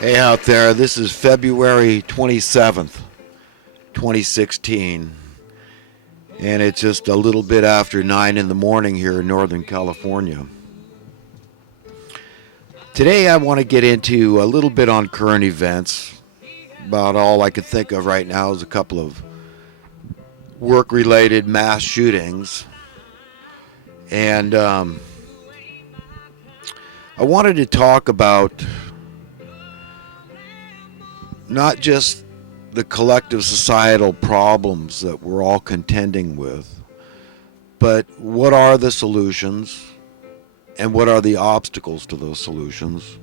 Hey out there, this is February 27th, 2016, and it's just a little bit after 9 in the morning here in Northern California. Today I want to get into a little bit on current events. About all I can think of right now is a couple of work-related mass shootings, and I wanted to talk about not just the collective societal problems that we're all contending with, but what are the solutions and what are the obstacles to those solutions.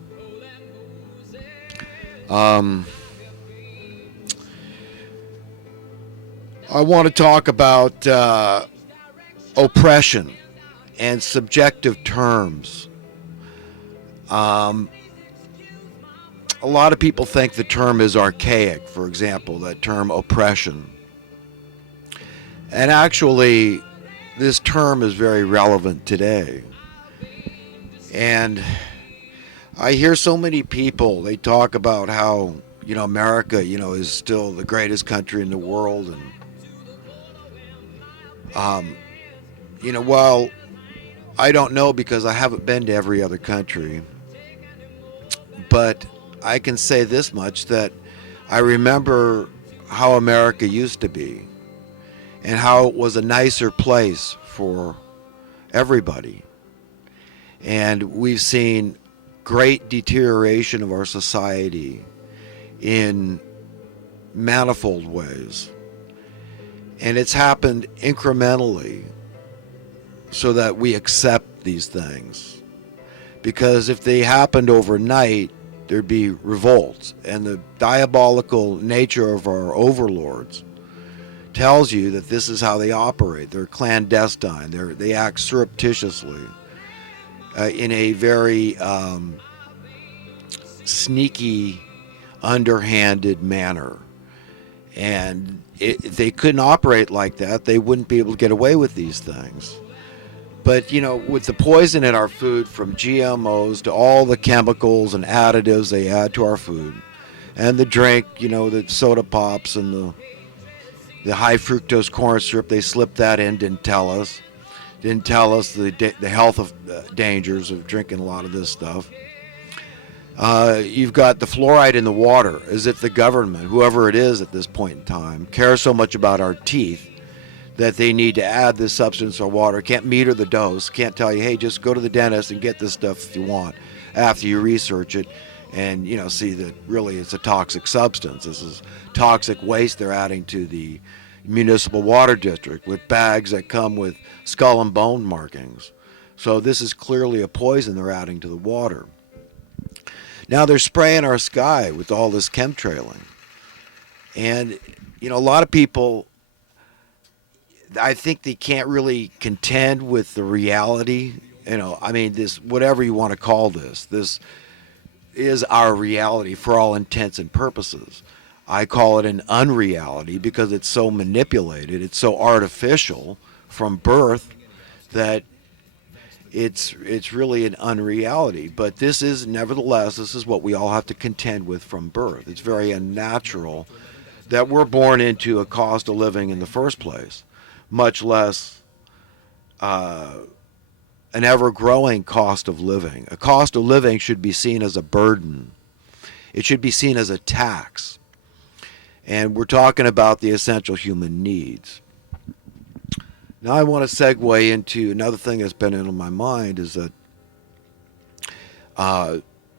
Um, I want to talk about oppression and subjective terms. Um, a lot of people think the term is archaic, for example, that term oppression. And actually, this term is very relevant today. And I hear so many people, they talk about how, America, is still the greatest country in the world. And, while I don't know because I haven't been to every other country, but I can say this much, that I remember how America used to be and how it was a nicer place for everybody. And we've seen great deterioration of our society in manifold ways. And it's happened incrementally so that we accept these things. Because if they happened overnight, there'd be revolts. And the diabolical nature of our overlords tells you that this is how they operate. They're clandestine. They act surreptitiously in a very sneaky, underhanded manner. And if they couldn't operate like that, they wouldn't be able to get away with these things. But, with the poison in our food, from GMOs to all the chemicals and additives they add to our food, and the drink, the soda pops and the high fructose corn syrup, they slipped that in, didn't tell us the health of dangers of drinking a lot of this stuff. You've got the fluoride in the water, as if the government, whoever it is at this point in time, cares so much about our teeth that they need to add this substance or water, can't meter the dose, can't tell you, hey, just go to the dentist and get this stuff if you want, after you research it and, see that really it's a toxic substance. This is toxic waste they're adding to the municipal water district with bags that come with skull and bone markings. So this is clearly a poison they're adding to the water. Now they're spraying our sky with all this chemtrailing. And, a lot of people, I think they can't really contend with the reality. This, whatever you want to call this is our reality for all intents and purposes. I call it an unreality because it's so manipulated, it's so artificial from birth that it's really an unreality. But this is, nevertheless, this is what we all have to contend with from birth. It's very unnatural that we're born into a cost of living in the first place, much less an ever-growing cost of living. A cost of living should be seen as a burden. It should be seen as a tax. And we're talking about the essential human needs. Now I want to segue into another thing that's been in my mind, is that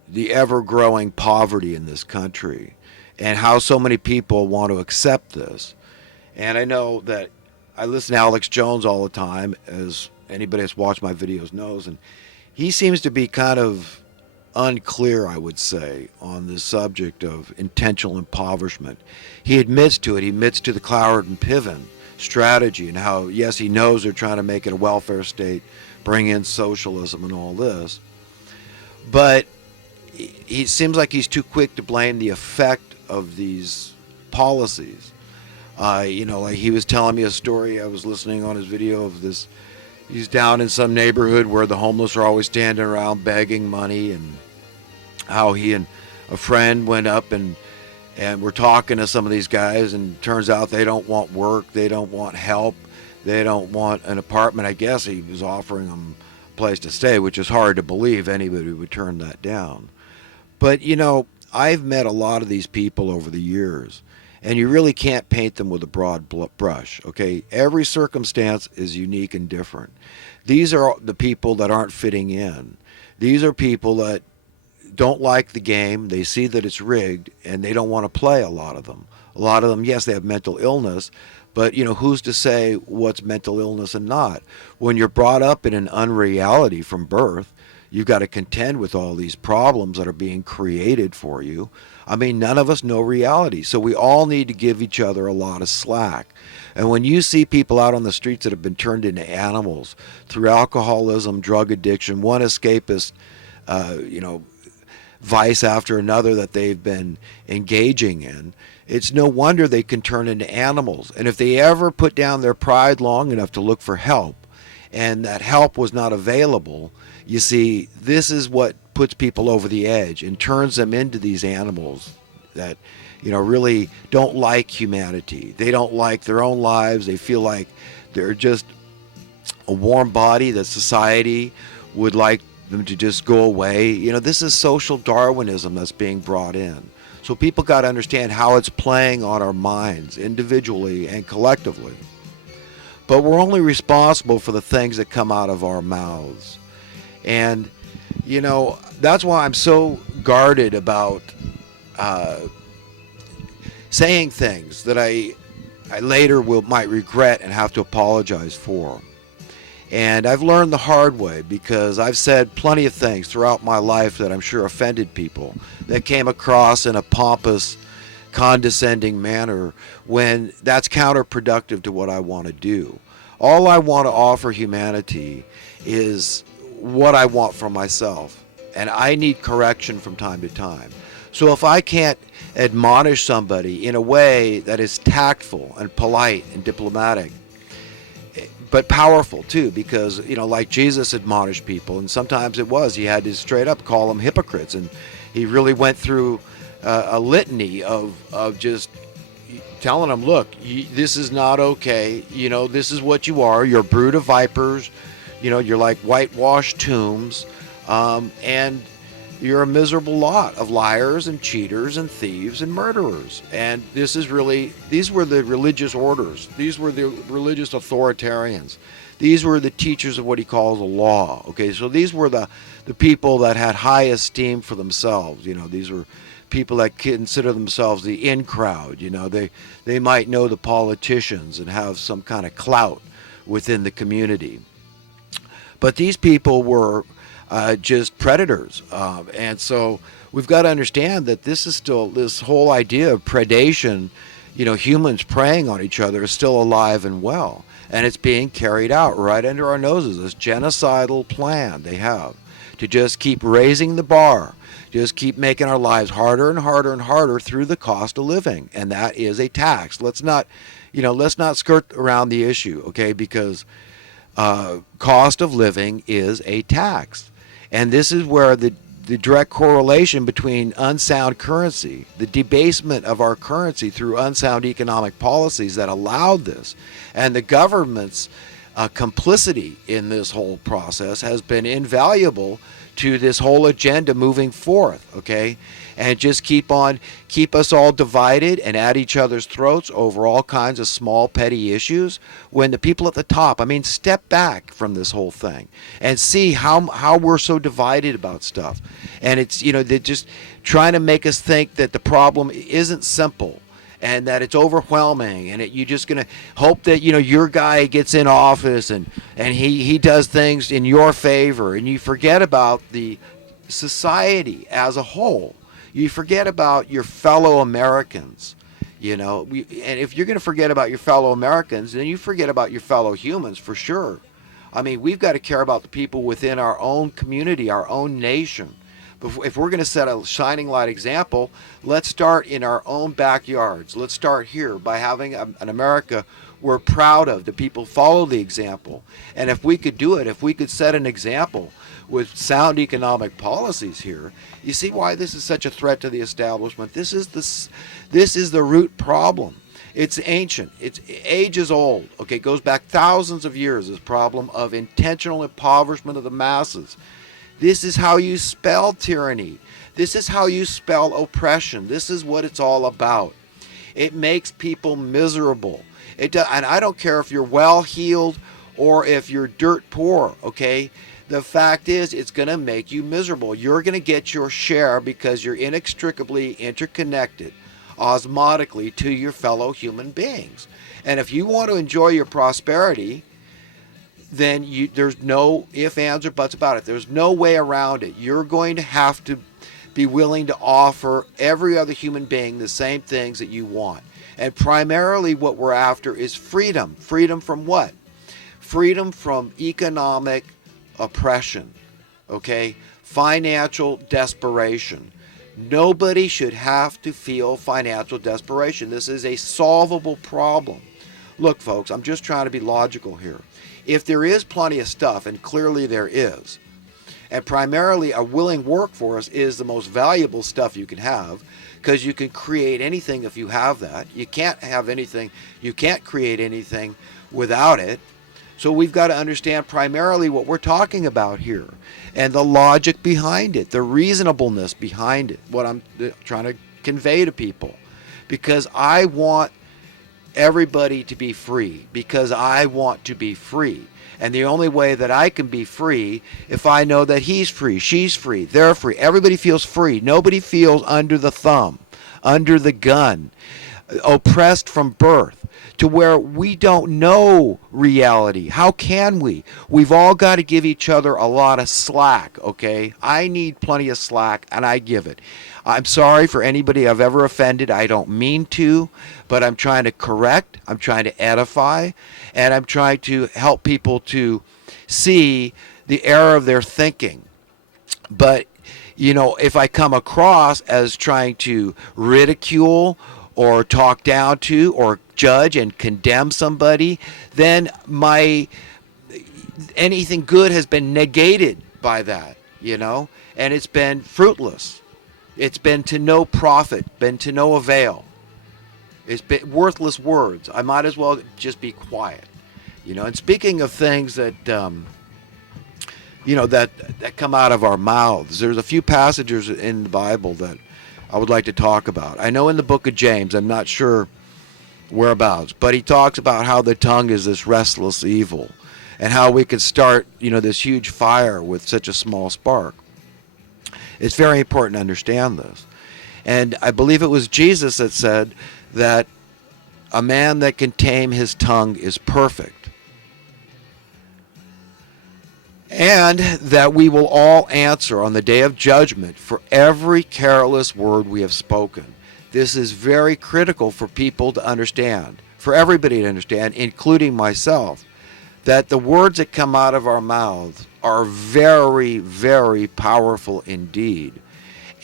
the ever-growing poverty in this country and how so many people want to accept this. And I know that I listen to Alex Jones all the time, as anybody that's watched my videos knows, and he seems to be kind of unclear, I would say, on this subject of intentional impoverishment. He admits to it. He admits to the Cloward and Piven strategy and how, yes, he knows they're trying to make it a welfare state, bring in socialism and all this. But he seems like he's too quick to blame the effect of these policies. Like he was telling me a story, I was listening on his video of this. He's down in some neighborhood where the homeless are always standing around begging money, and how he and a friend went up and we're talking to some of these guys, and turns out they don't want work, they don't want help, they don't want an apartment. I guess he was offering them a place to stay, which is hard to believe anybody would turn that down. But I've met a lot of these people over the years, and you really can't paint them with a broad brush. Okay, every circumstance is unique and different. These are the people that aren't fitting in. These are people that don't like the game. They see that it's rigged, and they don't want to play. A lot of them. A lot of them, yes, they have mental illness, but who's to say what's mental illness and not? When you're brought up in an unreality from birth, you've got to contend with all these problems that are being created for you. I mean, none of us know reality, so we all need to give each other a lot of slack. And when you see people out on the streets that have been turned into animals through alcoholism, drug addiction, one escapist, vice after another that they've been engaging in, it's no wonder they can turn into animals. And if they ever put down their pride long enough to look for help, and that help was not available, you see, this is what puts people over the edge and turns them into these animals that, really don't like humanity. They don't like their own lives. They feel like they're just a warm body that society would like them to just go away. This is social Darwinism that's being brought in. So people got to understand how it's playing on our minds individually and collectively. But we're only responsible for the things that come out of our mouths. And, that's why I'm so guarded about saying things that I later might regret and have to apologize for. And I've learned the hard way, because I've said plenty of things throughout my life that I'm sure offended people, that came across in a pompous, condescending manner, when that's counterproductive to what I want to do. All I want to offer humanity is what I want from myself, and I need correction from time to time. So if I can't admonish somebody in a way that is tactful and polite and diplomatic, but powerful too, because like Jesus admonished people, and sometimes he had to straight up call them hypocrites, and he really went through a litany of just telling them, look, this is not okay, this is what you are, you're a brood of vipers, you're like whitewashed tombs, and you're a miserable lot of liars and cheaters and thieves and murderers. And these were the religious orders. These were the religious authoritarians. These were the teachers of what he calls the law. Okay, so these were the people that had high esteem for themselves. These were people that consider themselves the in crowd. They might know the politicians and have some kind of clout within the community. But these people were just predators. And so we've got to understand that this whole idea of predation, humans preying on each other, is still alive and well. And it's being carried out right under our noses, this genocidal plan they have to just keep raising the bar, just keep making our lives harder and harder and harder through the cost of living. And that is a tax. Let's not skirt around the issue, okay? Because cost of living is a tax. And this is where the direct correlation between unsound currency, the debasement of our currency through unsound economic policies that allowed this, and the government's complicity in this whole process has been invaluable to this whole agenda moving forth, okay? And just keep us all divided and at each other's throats over all kinds of small petty issues, when the people at the top, step back from this whole thing and see how we're so divided about stuff. And it's, they're just trying to make us think that the problem isn't simple and that it's overwhelming, and you're just going to hope that your guy gets in office and he does things in your favor, and you forget about the society as a whole. You forget about your fellow Americans, and if you're going to forget about your fellow Americans, then you forget about your fellow humans for sure. We've got to care about the people within our own community, our own nation. If we're going to set a shining light example, let's start in our own backyards. Let's start here by having an America we're proud of. The people follow the example. And if we could do it, if we could set an example with sound economic policies here, you see why this is such a threat to the establishment. This is the root problem. It's ancient. It's ages old. Okay, it goes back thousands of years. This problem of intentional impoverishment of the masses. This is how you spell tyranny. This is how you spell oppression. This is what it's all about. It makes people miserable. And I don't care if you're well-heeled or if you're dirt poor, okay? The fact is, it's going to make you miserable. You're going to get your share because you're inextricably interconnected osmotically to your fellow human beings. And if you want to enjoy your prosperity, then there's no ifs, ands, or buts about it. There's no way around it. You're going to have to be willing to offer every other human being the same things that you want. And primarily what we're after is freedom. Freedom from what? Freedom from economic oppression, okay? Financial desperation. Nobody should have to feel financial desperation. This is a solvable problem. Look, folks, I'm just trying to be logical here. If there is plenty of stuff, and clearly there is, and primarily a willing workforce is the most valuable stuff you can have, because you can create anything if you have that. You can't have anything, you can't create anything without it. So we've got to understand primarily what we're talking about here and the logic behind it, the reasonableness behind it, what I'm trying to convey to people. Because I want everybody to be free, because I want to be free. And the only way that I can be free if I know that he's free, she's free, they're free. Everybody feels free. Nobody feels under the thumb, under the gun, oppressed from birth, to where we don't know reality. How can we? We've all got to give each other a lot of slack, okay? I need plenty of slack, and I give it. I'm sorry for anybody I've ever offended. I don't mean to, but I'm trying to correct, I'm trying to edify, and I'm trying to help people to see the error of their thinking. But, you know, if I come across as trying to ridicule or talk down to or judge and condemn somebody, then anything good has been negated by that, you know, and it's been fruitless. It's been to no profit, been to no avail. It's been worthless words. I might as well just be quiet, you know. And speaking of things that, you know, that come out of our mouths, there's a few passages in the Bible that I would like to talk about. I know in the book of James, I'm not sure whereabouts, but he talks about how the tongue is this restless evil and how we could start, you know, this huge fire with such a small spark. It's very important to understand this. And I believe it was Jesus that said that a man that can tame his tongue is perfect. And that we will all answer on the day of judgment for every careless word we have spoken. This is very critical for people to understand, for everybody to understand, including myself, that the words that come out of our mouths are very, very powerful indeed.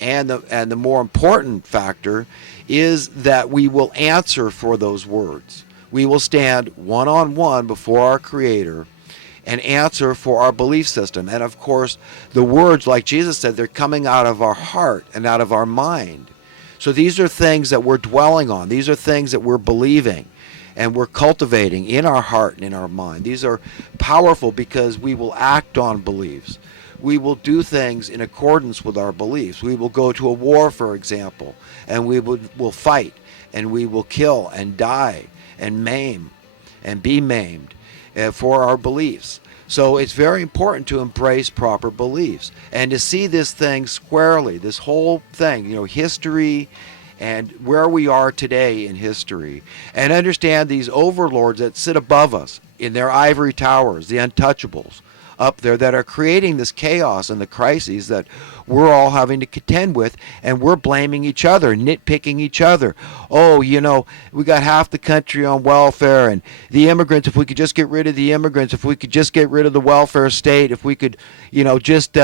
And the more important factor is that we will answer for those words. We will stand one-on-one before our Creator and answer for our belief system. And of course, the words, like Jesus said, they're coming out of our heart and out of our mind. So these are things that we're dwelling on. These are things that we're believing and we're cultivating in our heart and in our mind. These are powerful because we will act on beliefs. We will do things in accordance with our beliefs. We will go to a war, for example, and we will fight, and we will kill and die and maim and be maimed for our beliefs. So it's very important to embrace proper beliefs and to see this thing squarely, this whole thing, you know, history and where we are today in history, and understand these overlords that sit above us in their ivory towers, the untouchables up there that are creating this chaos and the crises that we're all having to contend with, and we're blaming each other, nitpicking each other. Oh, you know, we got half the country on welfare, and the immigrants, if we could just get rid of the immigrants, if we could just get rid of the welfare state, if we could, you know, just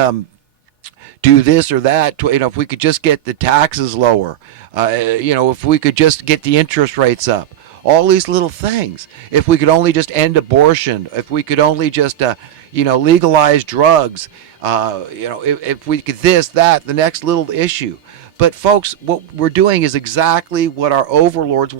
do this or that. If we could just get the taxes lower, if we could just get the interest rates up, all these little things. If we could only just end abortion, if we could only just, legalize drugs, if we could this, that, the next little issue. But folks, what we're doing is exactly what our overlords